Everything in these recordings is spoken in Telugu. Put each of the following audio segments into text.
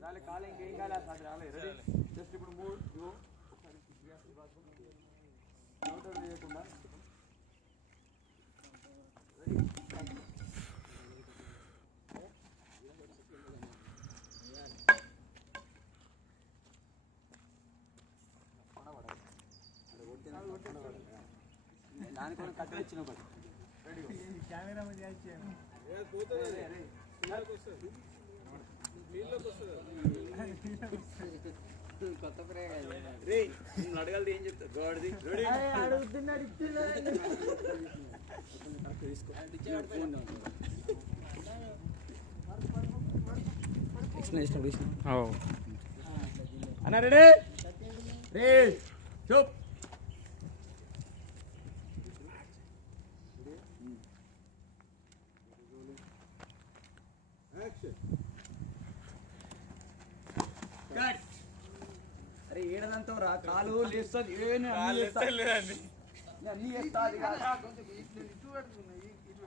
రాలే కాలే ఇంకేం కాలే అది రాలే రెడీ జస్ట్ ఇప్పుడు మూవ్ ఇగో ఒకసారి అవుటర్ చేయకుండా దానికి కూడా కట్టలు ఇచ్చిన కెమెరా కొత్త రే అడగాలి ఏం చెప్తా గోడది అడుగుతున్నాడు అన్న రెడీ రే చూప్ అరే ఏడదంతా రా కాలు లేస్తుంది అన్ని చేస్తా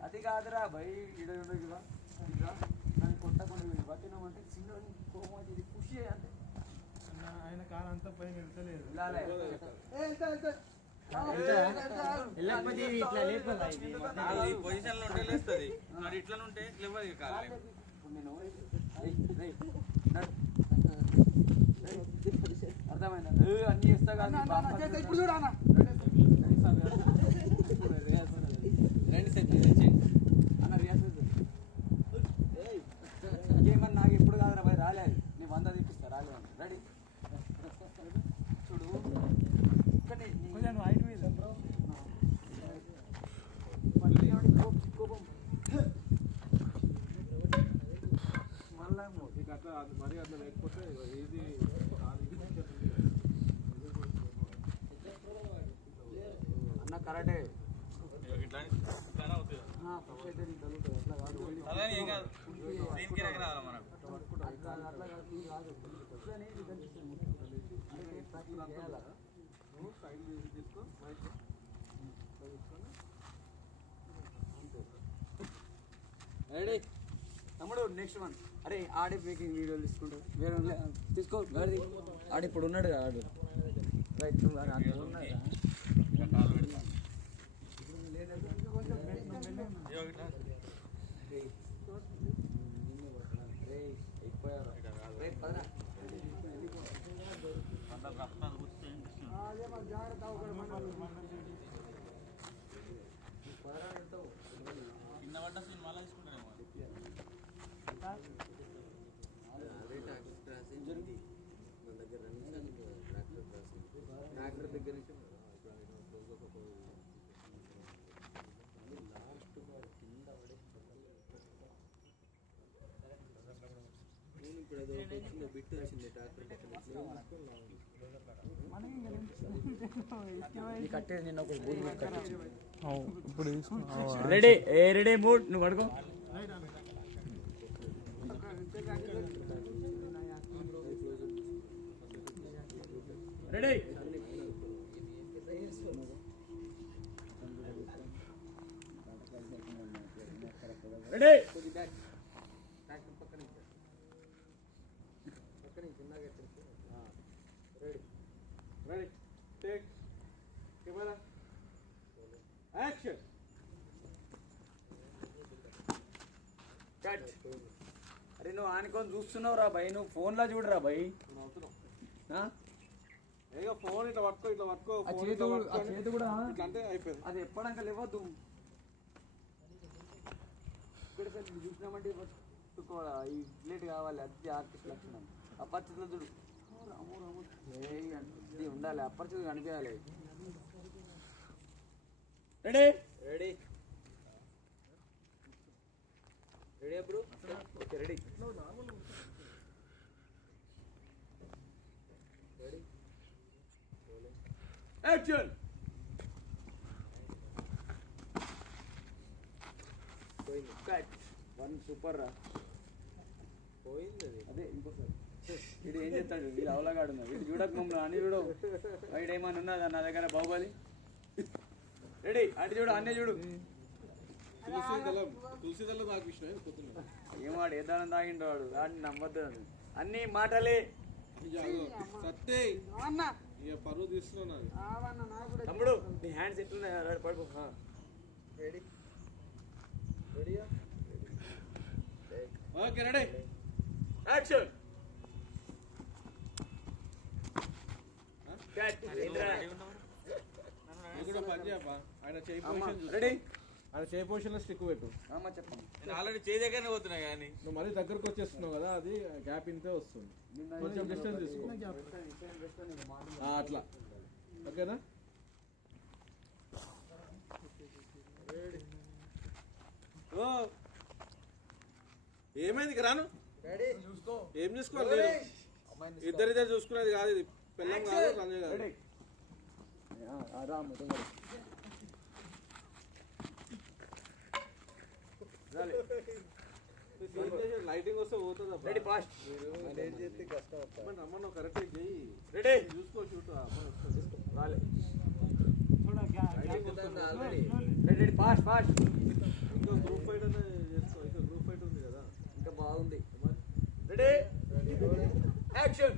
అది కాదురా భయ్ ఇడ దాన్ని కొట్టకుండా పట్టినామంటే చిన్న కోమది ఇది ఖుషి అంటే ఆయన కాలు అంతా పైన వెళ్తలేదు పొజిషన్ లో ఉంటే లేస్తుంది మరి ఇట్లా ఉంటే లేవదు కాదు అర్థమైందా అన్ని చేస్తా కాదు ఇప్పుడు చూడ అన్న రియాజ్ ఇంకేమన్నా నాకు ఎప్పుడు కాదురా భయ్ రాలేదు నీ 100 తీపిస్తా రాలేదు రెడీ చూడు కొంచెం హైట్ మీద కోపం మళ్ళా అట్లా మరి అట్లా లేకపోతే ఇది అన్న కరెక్టే రెడీ తమ్ముడు నెక్స్ట్ వన్ అరే ఆడి మేకింగ్ వీడియోలు తీసుకుంటారు వేరే తీసుకో గాడి ఆడి ఇప్పుడు ఉన్నాడు కదా ఆడు రైట్ కట్టేది నిన్న ఒక ఇప్పుడు రెడీ ఏ రెడీ మూడ్ నువ్వు పడుకో ready ready ready take camera action cut అరే నువ్వు ఆనుకొని చూస్తున్నావు రా భయ్ నువ్వు ఫోన్ లా చూడరా భయ్ ఏదో ఫోన్ ఇట్లా పట్టుకో చేతి కూడా అంటే అయిపోయింది అది ఎప్పటిదాకా లేవద్దు ఇక్కడ చూసినామంటే పట్టుకోవాలా ఈ ప్లేట్ కావాలి అది ఆర్టిస్ట్ లక్షణం ఆ పచ్చట్లో చూడు ఉండాలి అప్పర్చునిటీ కనిపించాలి రెడీ రెడీ రెడీ అప్పుడు okay ready action cut one super రా పోయింది అదే ఇంకోసారి వీడు ఏం చెప్తాడు వీడు అవలగాడు వీడు చూడక మమ్మల్ని అని చూడు వీడు ఏమన్నా ఉన్నదా నా దగ్గర బాహుబలి రెడీ అటు చూడు అన్నీ చూడు ఏమాడు ఏదానం తాగిండు వాడు వాడిని నమ్మద్దు అన్ని మాటలే. సత్తే ఇక పరువు తీస్తున్నాను. తమ్ముడు నీ హ్యాండ్స్ ఎట్లున్నాయి? పడుకో. రెడీ రెడీయా? Okay ready action. ఇది కూడా పని చేయబ్బా. ఆయన చేయి పొజిషన్ రెడీ. ఆయన చేయి పొజిషన్ లో స్టిక్ పెట్టు. చెప్పండి. నేను ఆల్రెడీ చేయి దగ్గరనే పోతున్నా కానీ నువ్వు మరీ దగ్గరకు వచ్చేస్తున్నావు కదా, అది గ్యాప్ ఇంతే వస్తుంది. కొంచెం డిస్టెన్స్ తీసుకో. అట్లా ఓకేనా? ఓ ఏమైంది రాను? ఏం చూసుకోవాలి? ఇద్దరిద్దరు చూసుకునేది కాదు, ఇది పిల్లం కాదు, సంజయ్ కాదు. లైటింగ్ వస్తే పోతుంది. Ready fast. రమ్మను కరెక్ట్ చెయ్యి. రెడీ చూసుకో షూట్. రాలే. Ready fast fast. ఇంకా గ్రూప్ ఫైట్ అనేది చేసుకో. ఇంకా గ్రూప్ ఫైట్ ఉంది కదా, ఇంకా బాగుంది. Ready action.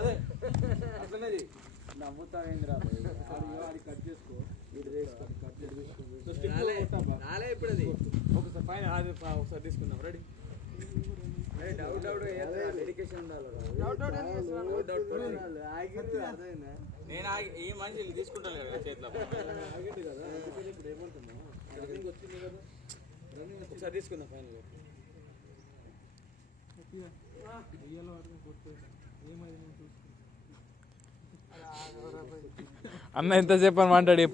అదే అట్లనే చెయ్యి. నవ్వుతావేంద్రా? అది కట్ చేసుకో. రాలే ఇప్పుడు అది. ఒకసారి పైన అది ఒకసారి తీసుకుందాం. రెడీ. డౌట్ డెడికేషన్ ఉండాలి. నేను ఈ మనిషి తీసుకుంటాను కదా చేతిలో. ఆగండి కదా, ఇప్పుడు ఏమంటున్నావు? రన్నింగ్ వచ్చింది కదా, ఒకసారి తీసుకుందాం ఫైనల్. అన్న ఎంతసేపు అని మాట్లాడి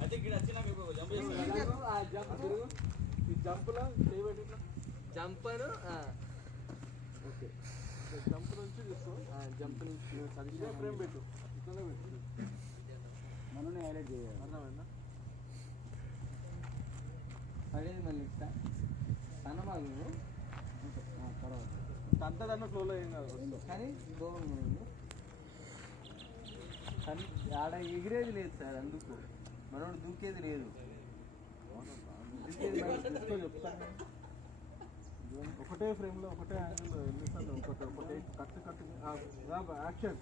అయితే ఇక్కడ వచ్చినా మీకు జంప్ చేస్తాను. ఈ జంప్లో చేయబెట్టి జంపర్. ఓకే, జంప్ నుంచి తీసుకో. జంప్ నుంచి ఫ్రేమ్ పెట్టు, ఇట్లనే పెట్టు. మనల్ని హైలైట్ చేయాలి. అర్థమైందా? పడేది మళ్ళీ సన్నమాగు తర్వాత అంతదన్న ఫ్లోలో ఏం కాదు. కానీ బాగుంది. కానీ ఆడ ఎగిరేది లేదు సార్, అందుకు మనోడు దూకేది లేదు. చెప్తాను, ఒకటే ఫ్రేమ్లో ఒకటే యాంగిల్లో ఎన్నిసార్లు ఒకటే కట్టు యాక్షన్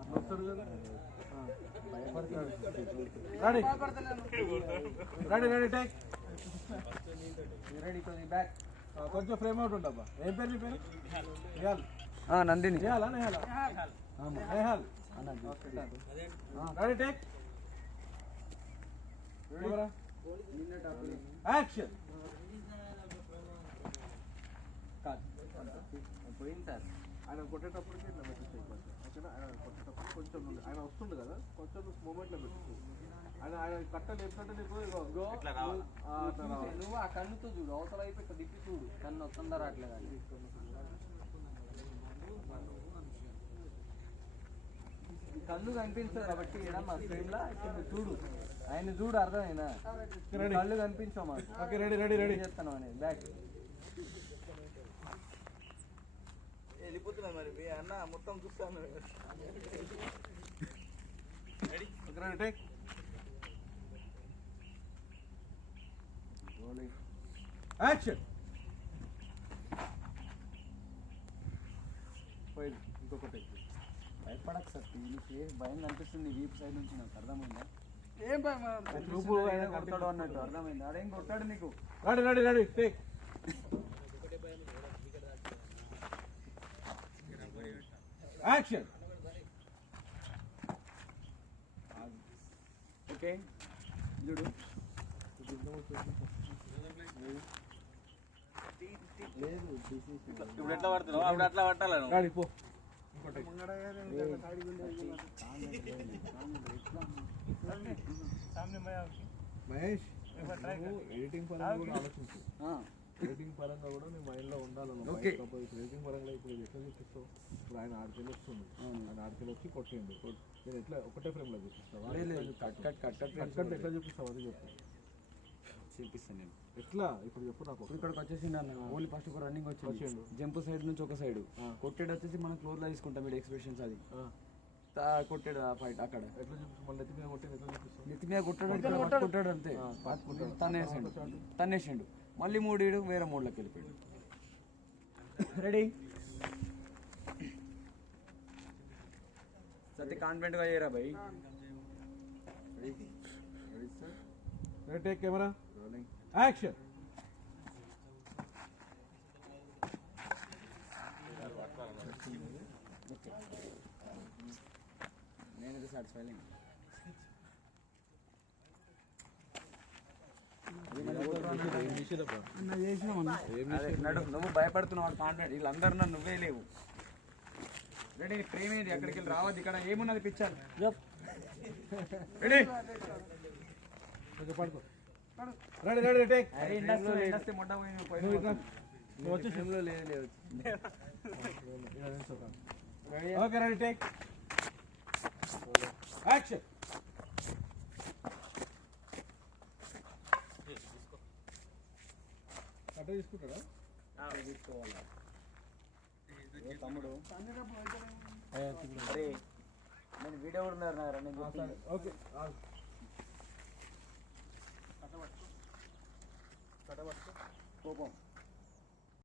అట్లా వస్తాడు కదా. Ready ready take. రెడీ కొద్ది బ్యాక్. కొంచెం ఫ్రేమ్ అవుట్ ఉండబ్బా. ఏం పేరు నీ పేరు? నిహాల్. నందిని. నిహాలా నిహాలా? నిహాల్. Ready take. యాక్షన్. పోయింది సార్. ఆయన కొట్టేటప్పటికి ఇట్లా పెట్టేసి ఓకేనా? ఆయన కొట్టేటప్పుడు కొంచెం ఆయన వస్తుండు కదా, కొంచెం మూమెంట్లో పెట్టు. ఆయన కట్టలు ఎప్పుడంటే నీకు ఇట్లా రావాలి. నువ్వు ఆ కన్నుతో చూడు, అవతల అయిపోయి ఇక్కడ తిప్పి చూడు, కన్ను వస్తుందా రావట్లేదు. కన్ను కనిపించదు కాబట్టి మా ఫ్రేమ్ లా చూడు, ఆయన చూడు, అర్థమైనా? కళ్ళు కనిపించావు మాకు. ఓకే రెడీ రెడీ రెడీ చేస్తాను అనేది బ్యాక్. వెళ్ళిపోతున్నా మరి మీ అన్న మొత్తం చూస్తాను. Ready take. యాక్షన్. పోయింది. ఇంకొకటి భయపడకు సార్, నీకు భయం కనిపిస్తుంది వీపు సైడ్ నుంచి, నాకు అర్థమైందా? ఏం భయం? కొట్టాడు అన్నట్టు అర్థమైంది. ఆడేం కొట్టాడు నీకు. Ready ready ready take. Action. Okay చూడు. ఇప్పుడు ఎట్లా పడుతున్నావు? అప్పుడు అట్లా పట్టాలి. రెడీ పో. మహేష్, ఎడిటింగ్ పరంగా కూడా ఆలోచించు. ఎడిటింగ్ పరంగా కూడా నీ మైండ్లో ఉండాలన్న. ఎడిటింగ్ పరంగా ఇప్పుడు ఎట్లా చూపిస్తావు? ఇప్పుడు ఆయన ఆడికెళ్ళి వస్తుంది, ఆయన ఆడికెళ్ళి వచ్చి కొట్టేయండి. నేను ఎట్లా ఒకటే ఫ్రేమ్లో చూపిస్తావా? కట్ ఎట్లా చూపిస్తావు అది చెప్పు. చూపిస్తాను నేను ఎట్లా ఇప్పుడు చెప్పు నాకు. ఇక్కడికి వచ్చేసిండు అన్న. ఓన్లీ ఫస్ట్ ఒక రన్నింగ్ వచ్చింది, జంప్ సైడ్ నుంచి ఒక సైడ్, కొట్టేది వచ్చేసి మనం క్లోజ్ లో తీసుకుంటాం. మీరు ఎక్స్ప్రెషన్స్ అది కొట్టాడు ఆ ఫైట్ అక్కడ ఎట్లా చూపిస్తాం మళ్ళీ నెత్తి మీద కొట్టింది ఎట్లా చూపిస్తాం నెత్తి మీద కొట్టాడు ఇక్కడ పట్టుకుంటాడు అంతే తన్నేసిండు మళ్ళీ 3 ఈడు వేరే 3లోకి వెళ్ళిపోయాడు రెడీ సత్య కాన్ఫిడెంట్గా చేయరా భయ్ టేక్ కెమెరా యాక్షన్ నేనైతే సాటిస్ఫై నువ్వు భయపడుతున్నావు వాడు కాన్ఫిడెంట్ వీళ్ళందరూ నన్ను నువ్వే లేవు రెడీ ప్రేమేది ఎక్కడికి వెళ్ళి రావద్దు ఇక్కడ ఏమున్నది పిచ్చాను రెడీ పడుకో రెడీ రెడీ టేక్ ఇండస్ట్రీ మొట్ట లేదు ఓకే రెడీ టేక్ యాక్షన్ అట్లా తీసుకుంటాడా తీసుకోవాలి తమ్ముడు అరే నేను వీడియో కూడా ఉన్నారు నేను ఓకే కోపం